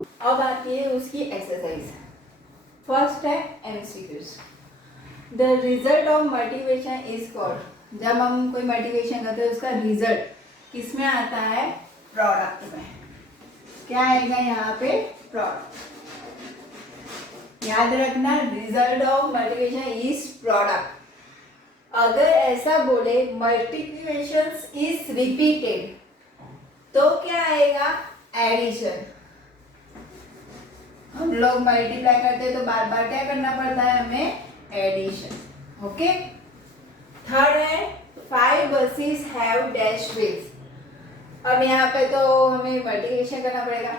अब आती है उसकी एक्सरसाइज। फर्स्ट है MCQs. The result of multiplication is called. जब हम कोई मल्टीप्लिकेशन करते हैं उसका रिजल्ट किस में आता है? प्रोडक्ट में। क्या आएगा यहाँ पे? प्रोडक्ट। याद रखना, result of multiplication is product. अगर ऐसा बोले मल्टीप्लिकेशन इज रिपीटेड तो क्या आएगा? एडिशन। हम लोग मल्टीप्लाई करते हैं तो बार बार क्या करना पड़ता है हमें? एडिशन। ओके। थर्ड है 5 buses हैव डैश व्हील्स। अब यहाँ पे तो हमें मल्टीप्लिकेशन करना पड़ेगा।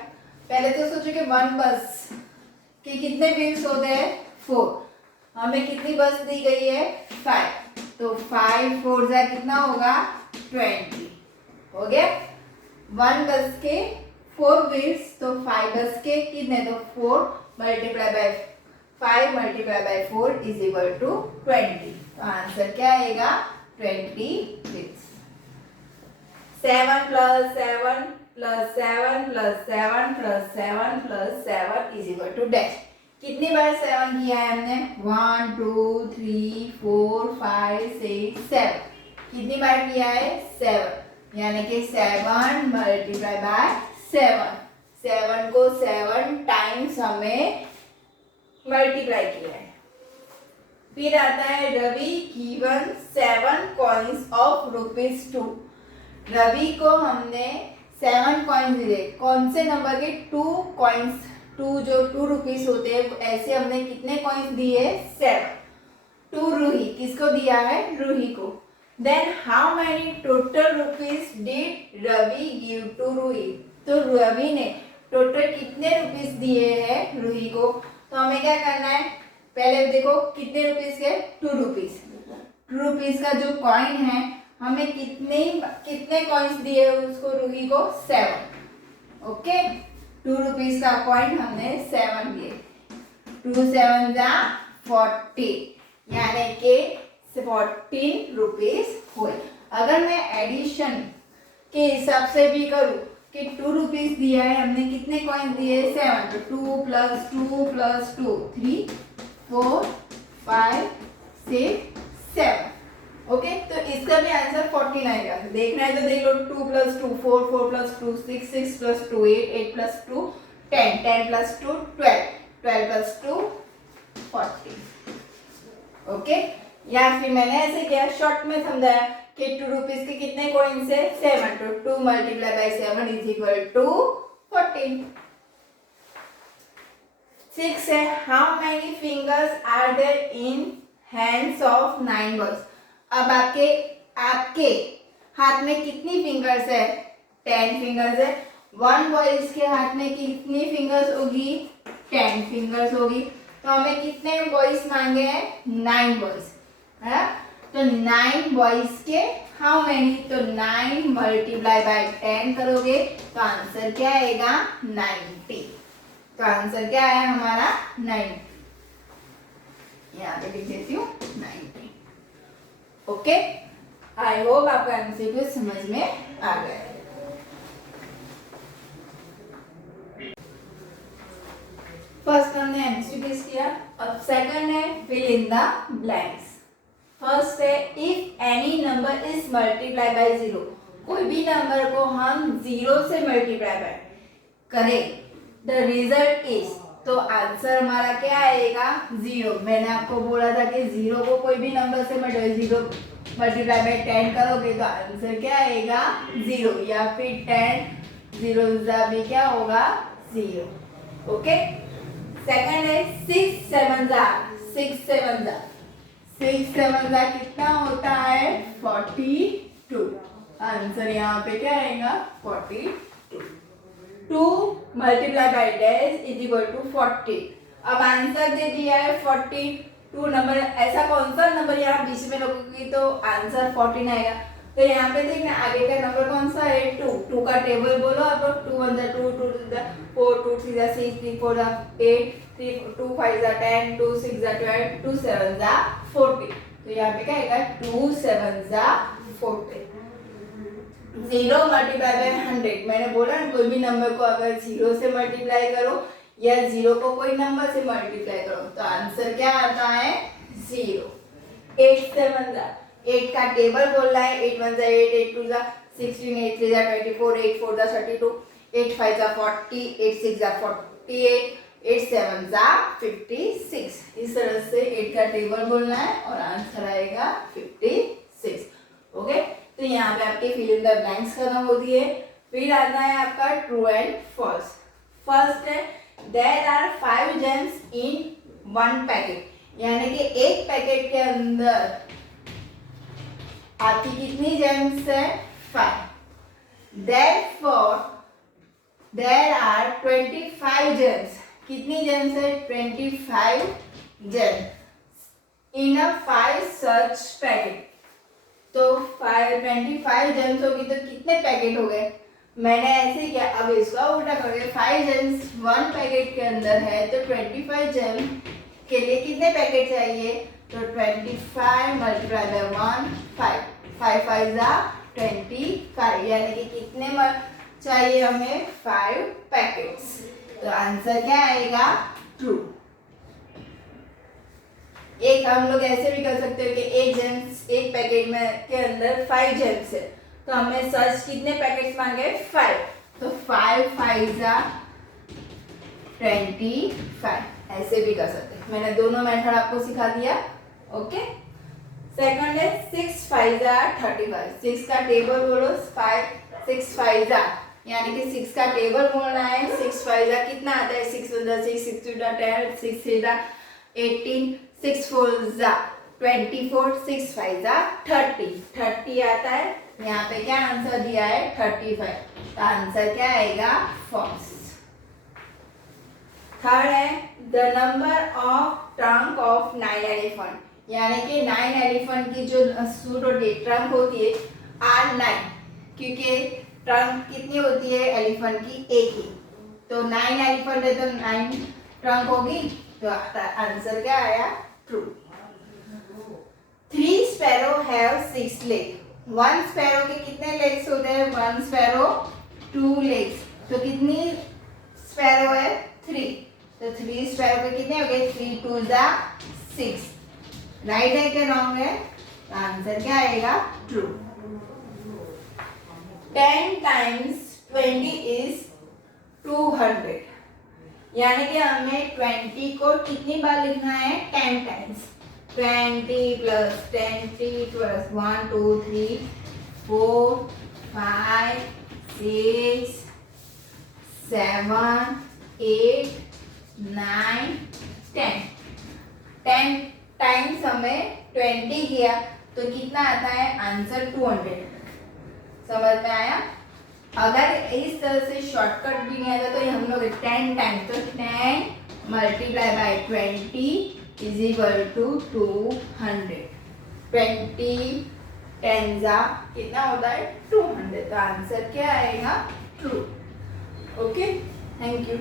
पहले तो सोचो कि 1 बस के कितने व्हील्स होते हैं? 4। हमें कितनी बस दी गई है? 5। तो 5 4 जा कितना होगा? 20। हो गया। 1 बस के 4 व्हील्स, तो 5 बस के कितने? तो 4 multiply by 5 multiply by 4 is equal to 20। तो आंसर क्या आएगा? 20 wheels. 7 plus 7 plus 7 plus 7 plus 7 plus 7 is equal to dash. कितनी बार 7 किया है हमने? 1 2 3 4 5 6 7। कितनी बार किया है? 7। यानी कि 7 मल्टीप्लाई बाय 7। 7 को 7 टाइम्स हमें मल्टीप्लाई किया है। फिर आता है Ravi given 7 coins of ₹2। Ravi को हमने 7 कॉइन्स दिए। कौन से नंबर के? 2 कॉइन्स। 2 जो 2 रुपीस होते हैं, ऐसे हमने कितने कॉइन्स दिए? 7। 2 रूही। किसको दिया है? रूही को। Then how many total rupees did Ravi give to Roohi? तो रवि ने टोटल कितने रुपीस दिए हैं रूही को? तो हमें क्या करना है? पहले देखो कितने रुपीस के? 2 रुपीस। 2 रुपीस का जो कॉइन है, हमें कितने कॉइन्स दिए उसको? रूही को 7। ओके। 2 रुपीस का कॉइन हमने 7 दिए। 2 7 जा 40, यानी कि 14 रुपीस हुए। अगर मैं एडिशन के हिसाब से भी करूं कि 2 रुपीस दिया है हमने, कितने कॉइन दिए? 7। तो 2 प्लस 2 प्लस 2 3 4 5 6 7। ओके। तो इसका भी आंसर 14 आएगा। देखना है तो देख लो। 2 plus 2 4 4 plus 2 6 6 plus 2 8 8 plus 2 10 10 plus 2 12 12 plus 2 14। Okay. या फिर मैंने ऐसे किया, शॉर्ट में समझाया कि 2 रुपीस के कितने कॉइन्स है? 7। तो 2 multiply by 7 is equal to 14। 6 है how many fingers are there in hands of 9 boys. अब आपके हाथ में कितनी फिंगर्स है? 10 फिंगर्स है। 1 बॉयज के हाथ में कितनी फिंगर्स होगी? 10 फिंगर्स होगी। तो हमें कितने बॉयज मांगे हैं? 9 बॉयज है। तो 9 बॉयज के हाउ मैनी? तो 9 मल्टीप्लाई बाय 10 करोगे तो आंसर क्या आएगा? 90। तो आंसर क्या है हमारा? 90। यहाँ पे लिख देती हूँ 90। ओके। आई होप आपका एमसीक्यू समझ में आ गया। फर्स्ट हमने एमसीक्यू किया। अब सेकंड है fill in the blanks. First है if any number is multiply by 0। कोई भी नंबर को हम 0 से मल्टीप्लाई करें, द रिजल्ट इज, तो आंसर हमारा क्या आएगा? 0। मैंने आपको बोला था कि 0 को कोई भी नंबर से 0 मल्टीप्लाई बाय 10 करोगे तो आंसर क्या आएगा? 0। या फिर 10 0 भी क्या होगा? 0। ओके। सेकंड है 6 7 जा 6 7 जा 6 7 जा कितना होता है? 42। आंसर यहाँ पे क्या आएगा? 42। 2 multiply by dash is equal to 40। अब आंसर दे दिया है 42 नंबर। ऐसा कौन सा नंबर यहाँ बीच में रखोगी तो आंसर 14 आएगा। तो यहाँ पे देखना आगे का नंबर कौन सा है? 2। 2 का टेबल बोलो आप लोग। 2 1 जा 2 2 2 जा 4 2 3 जा 6 3 4 जा 8 3 2 5 जा 10 2 6 जा 12 2 7 जा 40। तो यहाँ पे क्या आएगा? 2 7 जा 40। 0 मल्टीप्लाई बाय 100, मैंने बोला ना कोई भी नंबर को अगर 0 से मल्टीप्लाई करो या 0 को कोई नंबर से मल्टीप्लाई करो तो आंसर क्या आता है 0। 8 7 8 का टेबल बोल रहा है। 8 1 8, 8 2 16, 8 3 24, 8 4 32, 8 5 40, 8 6 48, 8 7 56। इस तरह से 8 का टेबल बोलना है और आंसर आएगा 56। ओके, तो यहाँ पे आपके फिल इन द ब्लैंक्स खत्म होती है। फिर आता है आपका ट्रू एंड फॉल्स। फर्स्ट है there are 5 gems in 1 packet, यानी कि एक पैकेट के अंदर आपकी कितनी जेम्स है 5। Therefore there are 25 gems, कितनी जेम्स है 25 जेम्स इन अ 5 सच पैकेट। तो 25 जेम्स होगी तो कितने पैकेट हो गए, मैंने ऐसे किया। अब इसका उल्टा करोगे, 5 जेम्स 1 पैकेट के अंदर है तो 25 जेम के लिए कितने पैकेट चाहिए, तो 25 मल्टीप्लाई बाय 1 5 5 5 जा 25, यानी कि कितने चाहिए हमें 5 पैकेट्स। तो आंसर क्या आएगा ट्रू। एक हम लोग ऐसे भी कर सकते हो कि एक पैकेट में के अंदर 5 जेम्स है तो हमें सर्च कितने पैकेट्स मांगे 5, तो 5 5 जा 25, ऐसे भी कर सकते हैं। मैंने दोनों मेथड आपको सिखा दिया। ओके, सेकंड है 6 5 जा 35। 6 का टेबल बोलो, 6 5 जा, यानी कि 6 का टेबल बोलना है। 6 5 जा कितना आता है, 6 1 जा 6, 6 2 जा 10, 6 3 जा 18, 6 4 जा 24, 6 5 जा 30 आता है। यहाँ पे क्या आंसर दिया है 35, तो आंसर क्या आएगा फॉल्स। थर्ड है the number of trunk of 9 elephant, यानी कि 9 एलिफेंट की जो सूट होती है ट्रंक होती है आर 9, क्योंकि ट्रंक कितनी होती है एलिफेंट की एक ही, तो 9 एलिफेंट है तो 9 ट्रंक होगी, तो आंसर क्या आया true. 3 sparrow have 6 leg, 1 sparrow के कितने लेग्स होते हैं, 1 स्पैरो 2 लेग्स, तो कितनी स्पैरो है 3, तो 3 स्पैरो के कितने हो गए 3 2 जा 6। राइट है क्या रॉन्ग है, आंसर क्या आएगा ट्रू। 10 times 20 is 200, यानी कि हमें 20 को कितनी बार लिखना है 10 टाइम्स। 20 प्लस 10 प्लस 1 2 3 4 5 6 7 8 9 10 टाइम्स हमें 20 किया तो कितना आता है आंसर 200। समझ में आया। अगर इस तरह से शॉर्टकट भी नहीं आता तो हम लोग 10 टाइम्स, तो 10 multiply by 20 is equal to 200। 20 10 जा कितना होता है 200, तो आंसर क्या आएगा ट्रू। Okay, thank you.